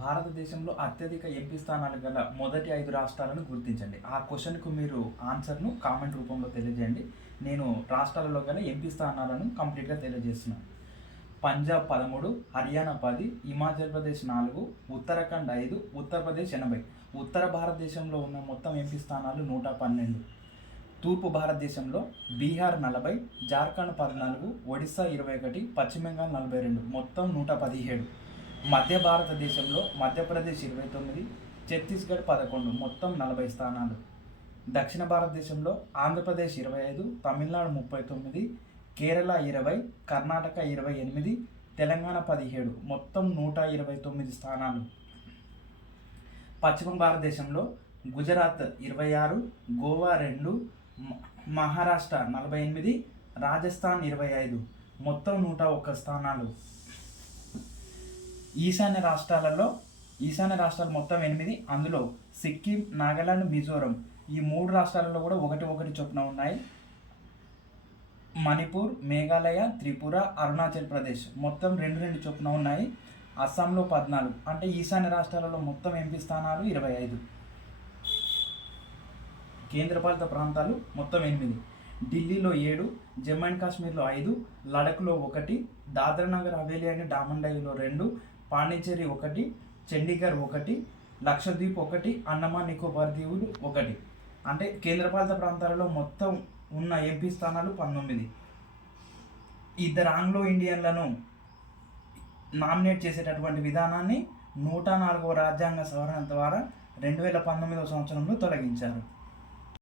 భారతదేశంలో అత్యధిక ఎంపీ స్థానాలు గల మొదటి 5 రాష్ట్రాలను గుర్తించండి. ఆ క్వశ్చన్కు మీరు ఆన్సర్ను కామెంట్ రూపంలో తెలియజేయండి. నేను రాష్ట్రాలలో గల ఎంపీ స్థానాలను కంప్లీట్గా తెలియజేస్తున్నాను. పంజాబ్ 13, హర్యానా 10, హిమాచల్ ప్రదేశ్ 4, ఉత్తరాఖండ్ 5, ఉత్తరప్రదేశ్ 80. ఉత్తర భారతదేశంలో ఉన్న మొత్తం ఎంపీ స్థానాలు 112. తూర్పు భారతదేశంలో బీహార్ 40, జార్ఖండ్ 14, ఒడిశా 21, పశ్చిమ బెంగాల్ 42, మొత్తం 117. మధ్య భారతదేశంలో మధ్యప్రదేశ్ 29, ఛత్తీస్గఢ్ 11, మొత్తం 40 స్థానాలు. దక్షిణ భారతదేశంలో ఆంధ్రప్రదేశ్ 25, తమిళనాడు 39, కేరళ 20, కర్ణాటక 28, తెలంగాణ 17, మొత్తం 129 స్థానాలు. పశ్చిమ భారతదేశంలో గుజరాత్ 26, గోవా 2, మహారాష్ట్ర 48, రాజస్థాన్ 25, మొత్తం 101 స్థానాలు. ఈశాన్య రాష్ట్రాలు మొత్తం 8, అందులో సిక్కిం, నాగాలాండ్, మిజోరం ఈ 3 రాష్ట్రాలలో కూడా 1 చొప్పున ఉన్నాయి. మణిపూర్, మేఘాలయ, త్రిపుర, అరుణాచల్ ప్రదేశ్ మొత్తం 2 చొప్పున ఉన్నాయి. అస్సాంలో 14. అంటే ఈశాన్య రాష్ట్రాలలో మొత్తం ఎంపీ స్థానాలు 25. కేంద్రపాలిత ప్రాంతాలు మొత్తం 8. ఢిల్లీలో 7, జమ్మూ అండ్ కాశ్మీర్లో 5, లడఖ్లో 1, దాద్రా నగర్ హవేలీ అండ్ డామన్ డయ్యూలో 2, పాండిచ్చేరి 1, చండీగఢ్ 1, లక్షద్వీప్ 1, అండమాన్ నికోబార్ దీవులు 1. అంటే కేంద్రపాలిత ప్రాంతాలలో మొత్తం ఉన్న ఎంపీ స్థానాలు 19. 2 ఆంగ్లో ఇండియన్లను నామినేట్ చేసేటటువంటి విధానాన్ని 104వ రాజ్యాంగ సవరణ ద్వారా 2019వ సంవత్సరంలో తొలగించారు.